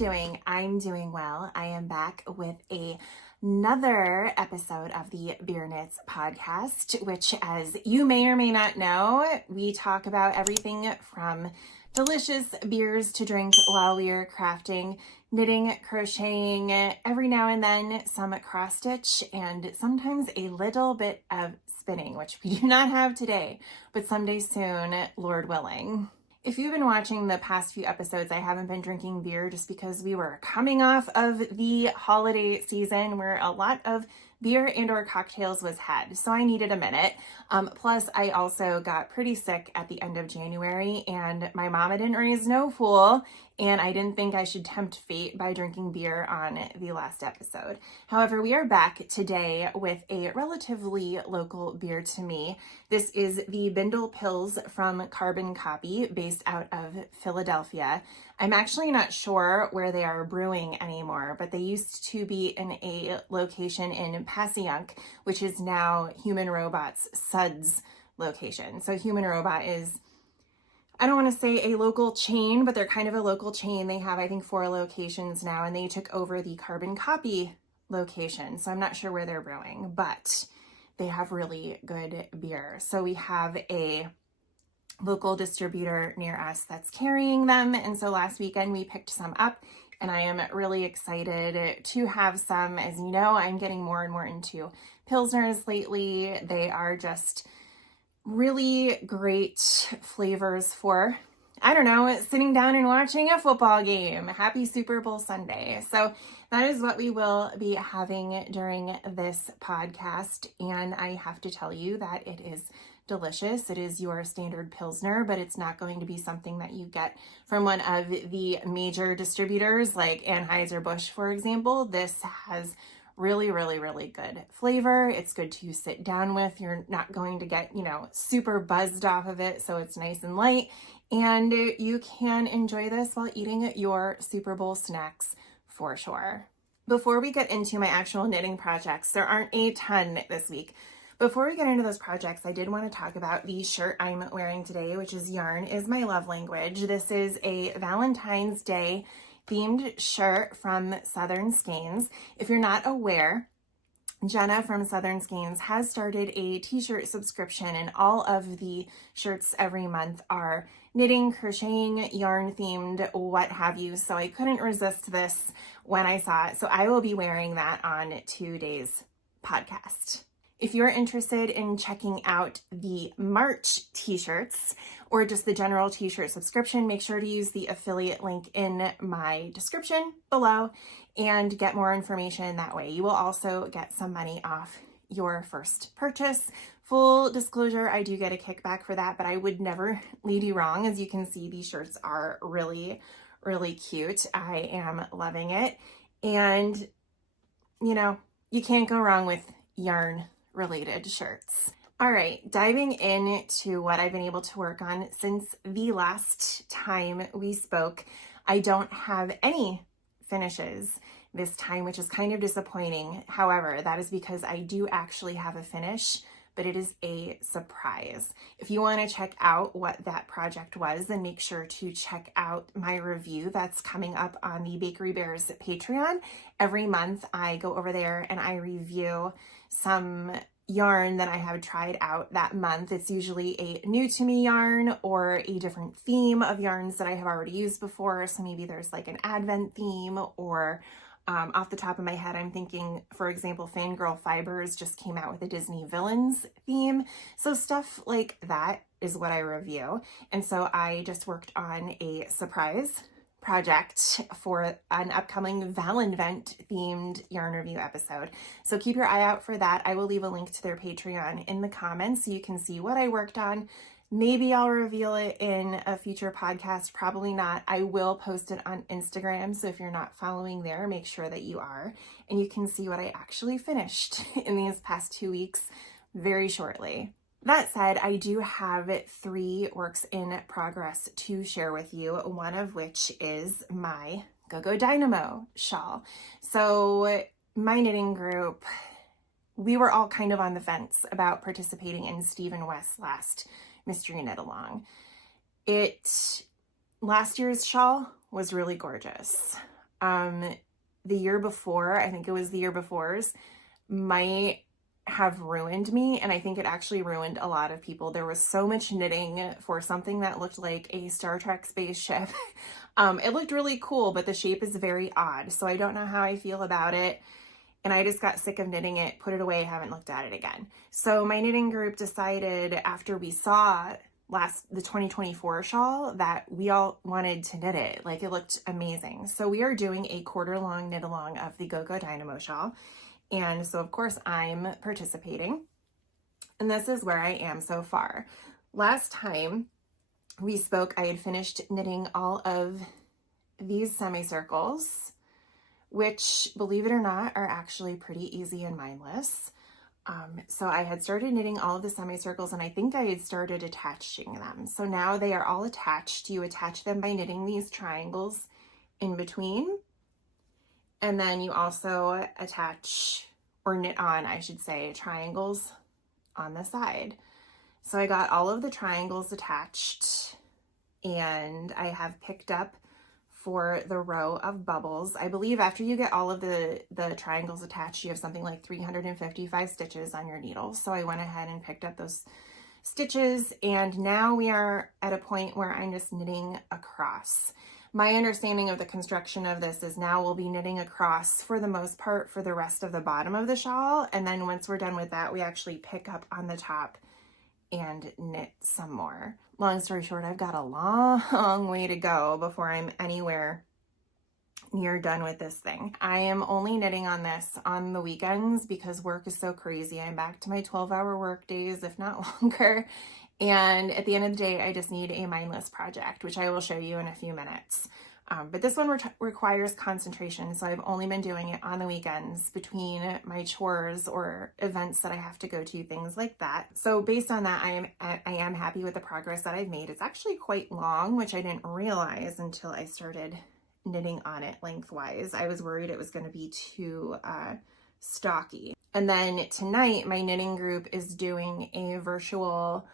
doing? I'm doing well. I am back with another episode of the Beer Knits podcast, which, as you may or may not know, we talk about everything from delicious beers to drink while we are crafting, knitting, crocheting, every now and then some cross stitch, and sometimes a little bit of spinning, which we do not have today, but someday soon, Lord willing. If you've been watching the past few episodes, I haven't been drinking beer just because we were coming off of the holiday season where a lot of beer and or cocktails was had. So I needed a minute. Plus I also got pretty sick at the end of January and my mama didn't raise no fool. And I didn't think I should tempt fate by drinking beer on the last episode. However, we are back today with a relatively local beer to me. This is the Bindle Pills from Carbon Copy, based out of Philadelphia. I'm actually not sure where they are brewing anymore, but they used to be in a location in Passyunk, which is now Human Robot's Suds location. So Human Robot is, I don't want to say a local chain, but they're kind of a local chain. They have, I think, 4 locations now, and they took over the Carbon Copy location. So I'm not sure where they're brewing, but they have really good beer. So we have a local distributor near us that's carrying them. And so last weekend we picked some up and I am really excited to have some. As you know, I'm getting more and more into Pilsners lately. They are just really great flavors for, I don't know, sitting down and watching a football game. Happy Super Bowl Sunday. So that is what we will be having during this podcast. And I have to tell you that it is delicious. It is your standard Pilsner, but it's not going to be something that you get from one of the major distributors like Anheuser-Busch, for example. This has really, really, really good flavor. It's good to sit down with. You're not going to get, super buzzed off of it. So it's nice and light. And you can enjoy this while eating your Super Bowl snacks for sure. Before we get into my actual knitting projects, there aren't a ton this week. Before we get into those projects, I did want to talk about the shirt I'm wearing today, which is Yarn is My Love Language. This is a Valentine's Day themed shirt from Southern Skeins. If you're not aware, Jenna from Southern Skeins has started a t-shirt subscription, and all of the shirts every month are knitting, crocheting, yarn themed, what have you. So I couldn't resist this when I saw it. So I will be wearing that on today's podcast. If you're interested in checking out the March t-shirts or just the general t-shirt subscription, make sure to use the affiliate link in my description below and get more information that way. You will also get some money off your first purchase. Full disclosure, I do get a kickback for that, but I would never lead you wrong. As you can see, these shirts are really, really cute. I am loving it. And, you can't go wrong with yarn related shirts. All right, diving into what I've been able to work on since the last time we spoke. I don't have any finishes this time, which is kind of disappointing. However, that is because I do actually have a finish, but it is a surprise. If you want to check out what that project was, then make sure to check out my review that's coming up on the Bakery Bears Patreon. Every month I go over there and I review some yarn that I have tried out that month. It's usually a new to me yarn or a different theme of yarns that I have already used before. So maybe there's like an Advent theme, or off the top of my head, I'm thinking, for example, Fangirl Fibers just came out with a Disney villains theme. So stuff like that is what I review. And so I just worked on a surprise project for an upcoming Valinvent themed yarn review episode. So keep your eye out for that. I will leave a link to their Patreon in the comments so you can see what I worked on. Maybe I'll reveal it in a future podcast, probably not. I will post it on Instagram, so if you're not following there, make sure that you are, and you can see what I actually finished in these past 2 weeks very shortly. That said, I do have 3 works in progress to share with you, one of which is my Go Dynamo shawl. So my knitting group, we were all kind of on the fence about participating in Steve and West's last Mystery Knit Along. Last year's shawl was really gorgeous. the year before, I think it was the year before's, might have ruined me, and I think it actually ruined a lot of people. There was so much knitting for something that looked like a Star Trek spaceship. It looked really cool, but the shape is very odd, so I don't know how I feel about it, and I just got sick of knitting it, put it away, haven't looked at it again. So my knitting group decided after we saw the 2024 shawl that we all wanted to knit it. Like, it looked amazing. So we are doing a quarter-long knit-along of the Go Dynamo shawl. And so, of course, I'm participating. And this is where I am so far. Last time we spoke, I had finished knitting all of these semicircles, which, believe it or not, are actually pretty easy and mindless. So I had started knitting all of the semicircles, and I think I had started attaching them. So now they are all attached. You attach them by knitting these triangles in between. And then you also attach, or knit on, I should say, triangles on the side. So I got all of the triangles attached, and I have picked up for the row of bubbles. I believe after you get all of the triangles attached, you have something like 355 stitches on your needle. So I went ahead and picked up those stitches, and now we are at a point where I'm just knitting across. My understanding of the construction of this is now we'll be knitting across for the most part for the rest of the bottom of the shawl, and then once we're done with that, we actually pick up on the top and knit some more. Long story short, I've got a long way to go before I'm anywhere near done with this thing. I am only knitting on this on the weekends because work is so crazy. I'm back to my 12-hour work days, if not longer. And at the end of the day, I just need a mindless project, which I will show you in a few minutes. But this one requires concentration, so I've only been doing it on the weekends between my chores or events that I have to go to, things like that. So based on that, I am happy with the progress that I've made. It's actually quite long, which I didn't realize until I started knitting on it lengthwise. I was worried it was going to be too stocky. And then tonight, my knitting group is doing a virtual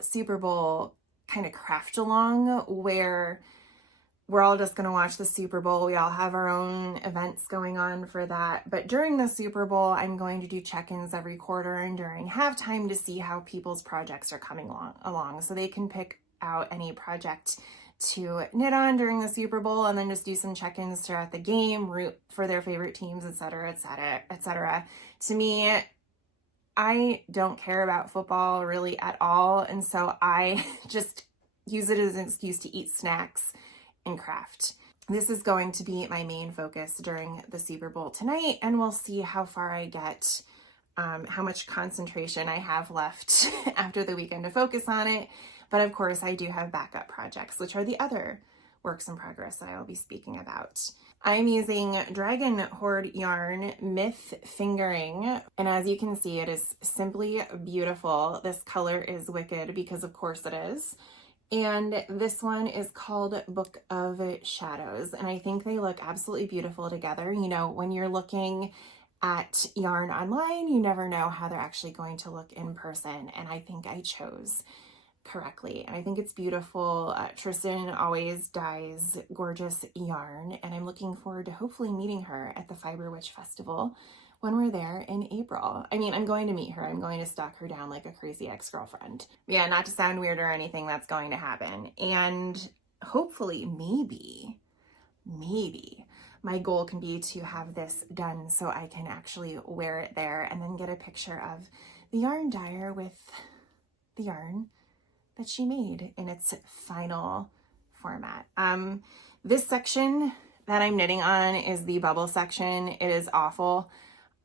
Super Bowl kind of craft along where we're all just going to watch the Super Bowl. We all have our own events going on for that. But during the Super Bowl, I'm going to do check-ins every quarter and during halftime to see how people's projects are coming along. So they can pick out any project to knit on during the Super Bowl and then just do some check-ins throughout the game, root for their favorite teams, etc., etc., etc. To me, I don't care about football really at all. And so I just use it as an excuse to eat snacks and craft. This is going to be my main focus during the Super Bowl tonight, and we'll see how far I get, how much concentration I have left after the weekend to focus on it. But of course, I do have backup projects, which are the other works in progress that I will be speaking about. I'm using Dragon Horde yarn Myth Fingering, and as you can see, it is simply beautiful. This color is wicked because of course it is. And this one is called Book of Shadows, and I think they look absolutely beautiful together. You know, when you're looking at yarn online, you never know how they're actually going to look in person, and I think I chose correctly. And I think it's beautiful. Tristan always dyes gorgeous yarn, and I'm looking forward to hopefully meeting her at the Fiber Witch Festival when we're there in April. I mean, I'm going to meet her. I'm going to stalk her down like a crazy ex-girlfriend. Yeah, not to sound weird or anything, that's going to happen. And hopefully, maybe, my goal can be to have this done so I can actually wear it there and then get a picture of the yarn dyer with the yarn that she made in its final format. This section that I'm knitting on is the bubble section. It is awful.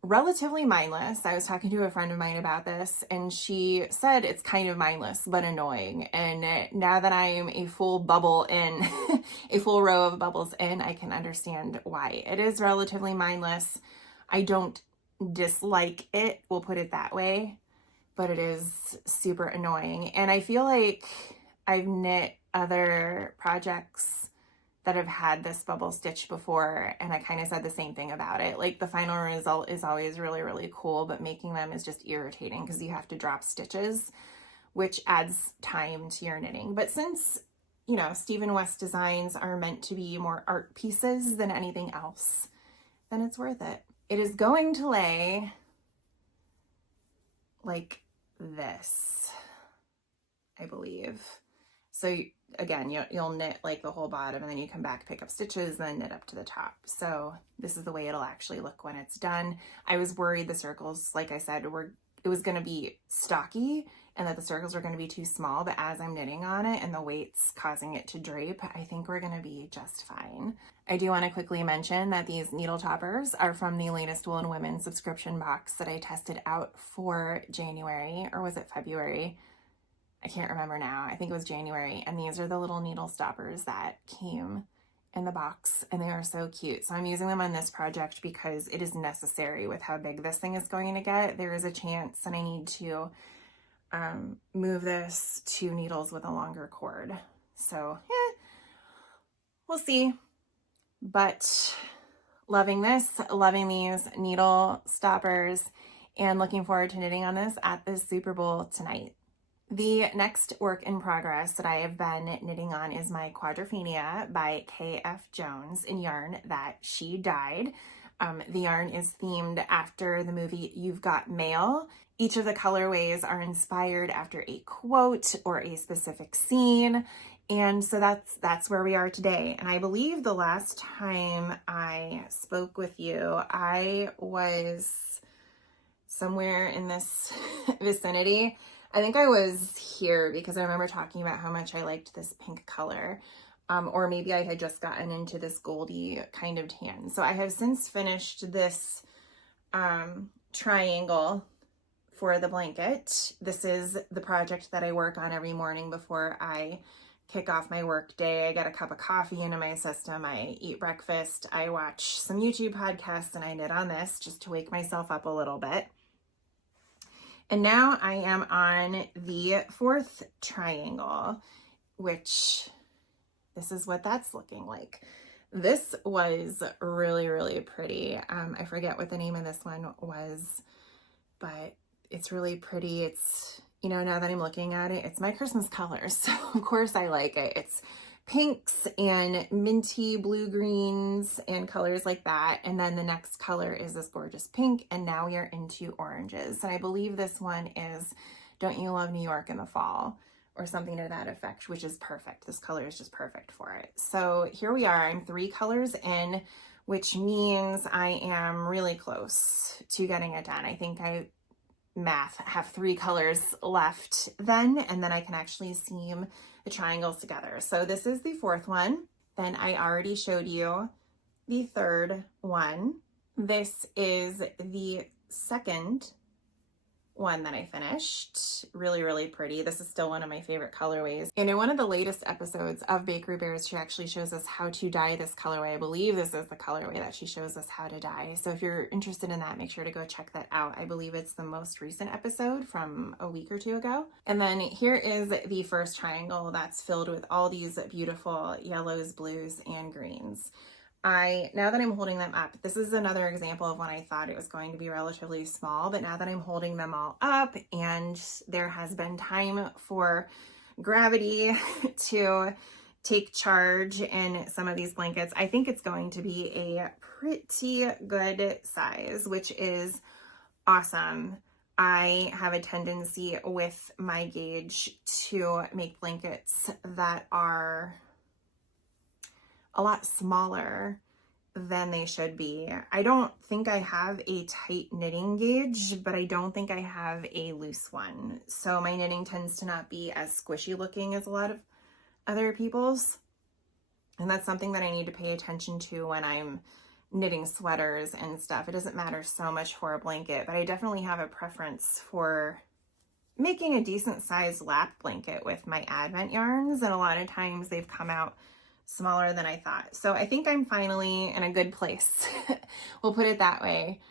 Relatively mindless. I was talking to a friend of mine about this, and she said it's kind of mindless but annoying. And now that I am a full bubble in, a full row of bubbles in, I can understand why. It is relatively mindless. I don't dislike it, we'll put it that way, but it is super annoying. And I feel like I've knit other projects that have had this bubble stitch before, and I kind of said the same thing about it. Like, the final result is always really, really cool, but making them is just irritating because you have to drop stitches, which adds time to your knitting. But since you know, Stephen West designs are meant to be more art pieces than anything else, then it's worth it. It is going to lay like this, I believe. So again, you'll knit like the whole bottom, and then you come back, pick up stitches, then knit up to the top. So this is the way it'll actually look when it's done. I was worried the circles, like I said, it was going to be stocky and that the circles were going to be too small, but as I'm knitting on it and the weight's causing it to drape, I think we're going to be just fine. I do want to quickly mention that these needle toppers are from the latest Wool and Women subscription box that I tested out for January, or was it February? I can't remember now. I think it was January. And these are the little needle stoppers that came in the box, and they are so cute. So I'm using them on this project because it is necessary with how big this thing is going to get. There is a chance that I need to move this to needles with a longer cord. So we'll see. But loving this, loving these needle stoppers, and looking forward to knitting on this at the Super Bowl tonight. The next work in progress that I have been knitting on is my Quadrophenia by K.F. Jones in yarn that she dyed. The yarn is themed after the movie You've Got Mail. Each of the colorways are inspired after a quote or a specific scene. And so that's where we are today. And I believe the last time I spoke with you, I was somewhere in this vicinity. I think I was here because I remember talking about how much I liked this pink color. Or maybe I had just gotten into this goldy kind of tan. So I have since finished this triangle for the blanket. This is the project that I work on every morning before I kick off my work day. I get a cup of coffee into my system. I eat breakfast. I watch some YouTube podcasts, and I knit on this just to wake myself up a little bit. And now I am on the fourth triangle, which this is what that's looking like. This was really, really pretty. I forget what the name of this one was, but it's really pretty. It's, you know, now that I'm looking at it, it's my Christmas colors. So of course I like it. It's pinks and minty blue greens and colors like that. And then the next color is this gorgeous pink. And now we are into oranges. And I believe this one is Don't You Love New York in the Fall, or something to that effect, which is perfect. This color is just perfect for it. So here we are. I'm 3 colors in, which means I am really close to getting it done. I think I have 3 colors left then, and then I can actually seam the triangles together. So this is the 4th one. Then I already showed you the 3rd one. This is the 2nd one that I finished. Really, really pretty. This is still one of my favorite colorways. And in one of the latest episodes of Bakery Bears, she actually shows us how to dye this colorway. I believe this is the colorway that she shows us how to dye. So if you're interested in that, make sure to go check that out. I believe it's the most recent episode from a week or 2 ago. And then here is the first triangle that's filled with all these beautiful yellows, blues, and greens. Now that I'm holding them up, this is another example of when I thought it was going to be relatively small, but now that I'm holding them all up and there has been time for gravity to take charge in some of these blankets, I think it's going to be a pretty good size, which is awesome. I have a tendency with my gauge to make blankets that are a lot smaller than they should be. I don't think I have a tight knitting gauge, but I don't think I have a loose one. So my knitting tends to not be as squishy looking as a lot of other people's. And that's something that I need to pay attention to when I'm knitting sweaters and stuff. It doesn't matter so much for a blanket, but I definitely have a preference for making a decent sized lap blanket with my Advent yarns. And a lot of times they've come out smaller than I thought. So I think I'm finally in a good place. We'll put it that way.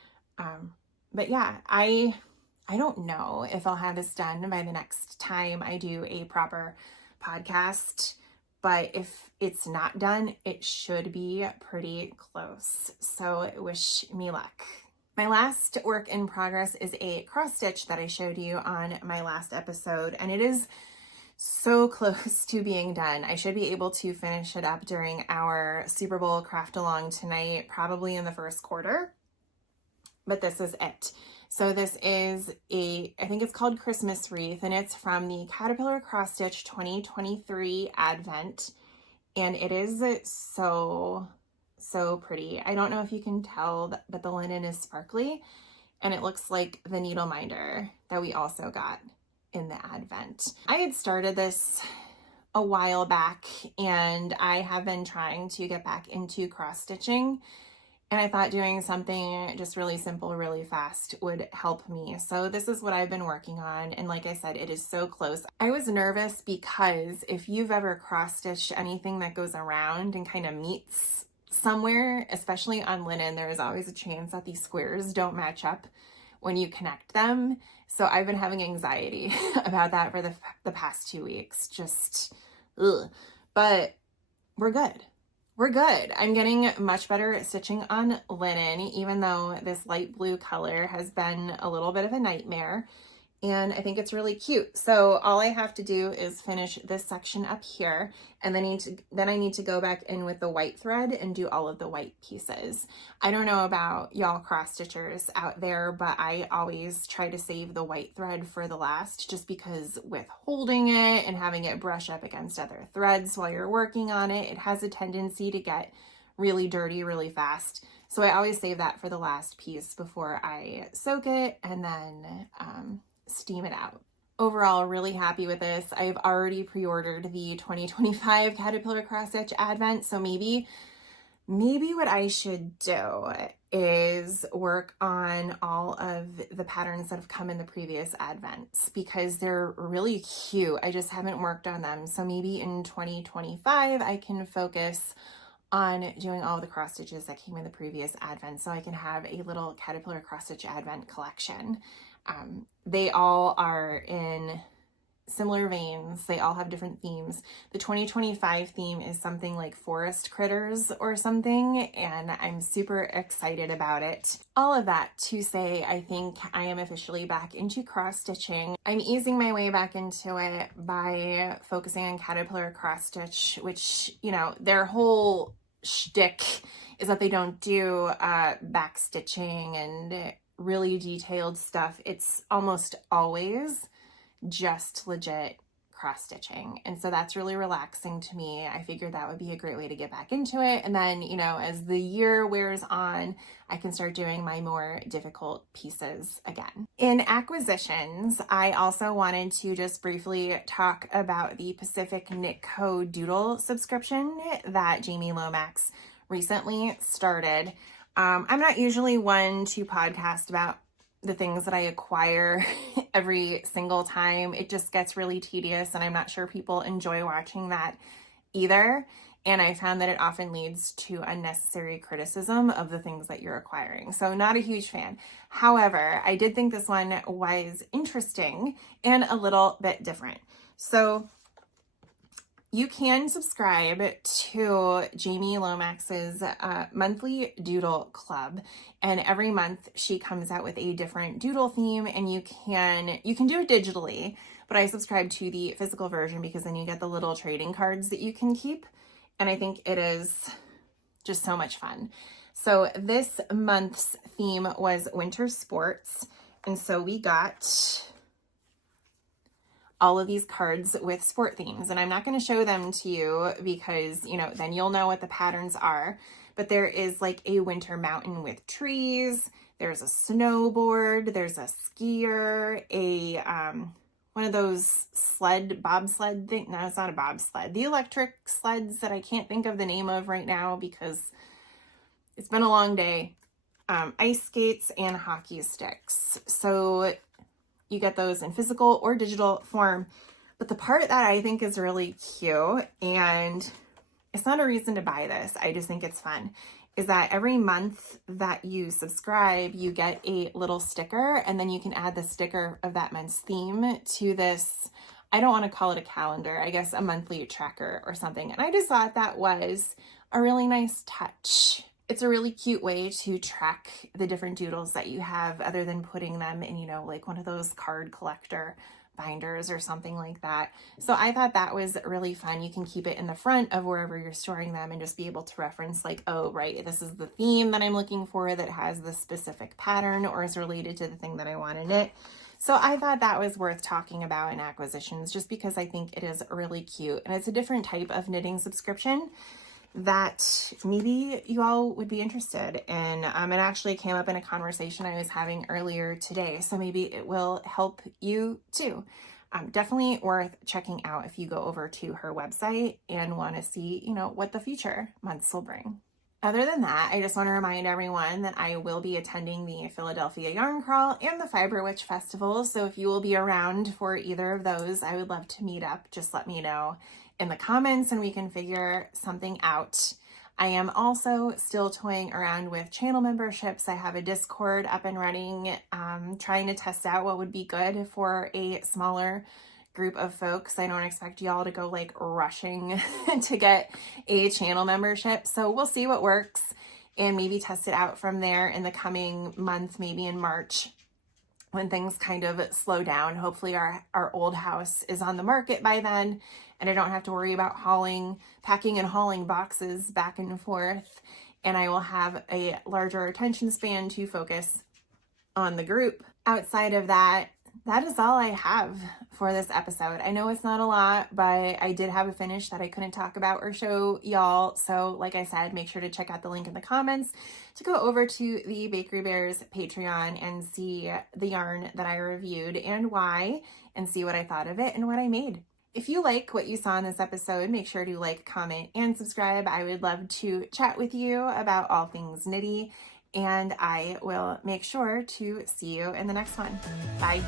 But yeah, I don't know if I'll have this done by the next time I do a proper podcast, but if it's not done, it should be pretty close. So wish me luck. My last work in progress is a cross stitch that I showed you on my last episode, and it is so close to being done. I should be able to finish it up during our Super Bowl craft along tonight, probably in the first quarter, but this is it. So this is I think it's called Christmas Wreath, and it's from the Caterpillar Cross Stitch 2023 Advent, and it is so pretty. I don't know if you can tell, but the linen is sparkly, and it looks like the needle minder that we also got in the Advent. I had started this a while back, and I have been trying to get back into cross stitching, and I thought doing something just really simple, really fast would help me. So this is what I've been working on. And like I said, it is so close. I was nervous because if you've ever cross stitched anything that goes around and kind of meets somewhere, especially on linen, there is always a chance that these squares don't match up when you connect them. So I've been having anxiety about that for the past 2 weeks. Just, ugh. But we're good. We're good. I'm getting much better at stitching on linen, even though this light blue color has been a little bit of a nightmare. And I think it's really cute. So all I have to do is finish this section up here, and then I need to go back in with the white thread and do all of the white pieces. I don't know about y'all cross stitchers out there, but I always try to save the white thread for the last, just because with holding it and having it brush up against other threads while you're working on it, it has a tendency to get really dirty really fast. So I always save that for the last piece before I soak it and then steam it out. Overall, really happy with this. I've already pre-ordered the 2025 Caterpillar Cross Stitch Advent, so maybe what I should do is work on all of the patterns that have come in the previous Advents, because they're really cute. I just haven't worked on them. So maybe in 2025 I can focus on doing all the cross stitches that came in the previous Advent, so I can have a little Caterpillar Cross Stitch Advent collection. They all are in similar veins. They all have different themes. The 2025 theme is something like forest critters or something, and I'm super excited about it. All of that to say, I think I am officially back into cross stitching. I'm easing my way back into it by focusing on Caterpillar Cross Stitch, which, you know, their whole shtick is that they don't do back stitching and really detailed stuff. It's almost always just legit cross stitching, and so that's really relaxing to me. I figured that would be a great way to get back into it, and then, you know, as the year wears on, I can start doing my more difficult pieces again. In acquisitions, I also wanted to just briefly talk about the Pacific Knit Co. Doodle subscription that Jamie Lomax recently started. I'm not usually one to podcast about the things that I acquire every single time. It just gets really tedious, and I'm not sure people enjoy watching that either. And I found that it often leads to unnecessary criticism of the things that you're acquiring. So not a huge fan. However, I did think this one was interesting and a little bit different. So you can subscribe to Jamie Lomax's monthly doodle club, and every month she comes out with a different doodle theme, and you can do it digitally, but I subscribe to the physical version because then you get the little trading cards that you can keep, and I think it is just so much fun. So this month's theme was winter sports, and so we got all of these cards with sport themes, and I'm not going to show them to you because, you know, then you'll know what the patterns are. But there is like a winter mountain with trees, there's a snowboard, there's a skier, one of those bobsled thing. No, it's not a bobsled. The electric sleds that I can't think of the name of right now because it's been a long day. Ice skates and hockey sticks. So you get those in physical or digital form. But the part that I think is really cute, and it's not a reason to buy this, I just think it's fun, is that every month that you subscribe, you get a little sticker, and then you can add the sticker of that month's theme to this, I don't want to call it a calendar, I guess a monthly tracker or something. And I just thought that was a really nice touch. It's a really cute way to track the different doodles that you have, other than putting them in, you know, like one of those card collector binders or something like that. So I thought that was really fun. You can keep it in the front of wherever you're storing them and just be able to reference like, oh, right, this is the theme that I'm looking for that has this specific pattern or is related to the thing that I want to knit. So I thought that was worth talking about in acquisitions just because I think it is really cute and it's a different type of knitting subscription that maybe you all would be interested in. It actually came up in a conversation I was having earlier today, so maybe it will help you too. Definitely worth checking out if you go over to her website and want to see, what the future months will bring. Other than that, I just want to remind everyone that I will be attending the Philadelphia Yarn Crawl and the Fiber Witch Festival. So if you will be around for either of those, I would love to meet up. Just let me know in the comments and we can figure something out. I am also still toying around with channel memberships. I have a Discord up and running, trying to test out what would be good for a smaller group of folks. I don't expect y'all to go like rushing to get a channel membership. So we'll see what works and maybe test it out from there in the coming month, maybe in March when things kind of slow down. Hopefully our old house is on the market by then and I don't have to worry about packing and hauling boxes back and forth. And I will have a larger attention span to focus on the group. Outside of that, that is all I have for this episode. I know it's not a lot, but I did have a finish that I couldn't talk about or show y'all. So like I said, make sure to check out the link in the comments to go over to the Bakery Bears Patreon and see the yarn that I reviewed and why, and see what I thought of it and what I made. If you like what you saw in this episode, make sure to like, comment, and subscribe. I would love to chat with you about all things knitty. And I will make sure to see you in the next one. Bye.